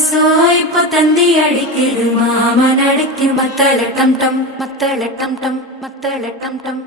கொலுசோ இப்ப தந்தி அடிக்குது மாமன் அடிக்கு மத்தள டம் டம் மத்தள டம் டம் மத்தள டம் டம்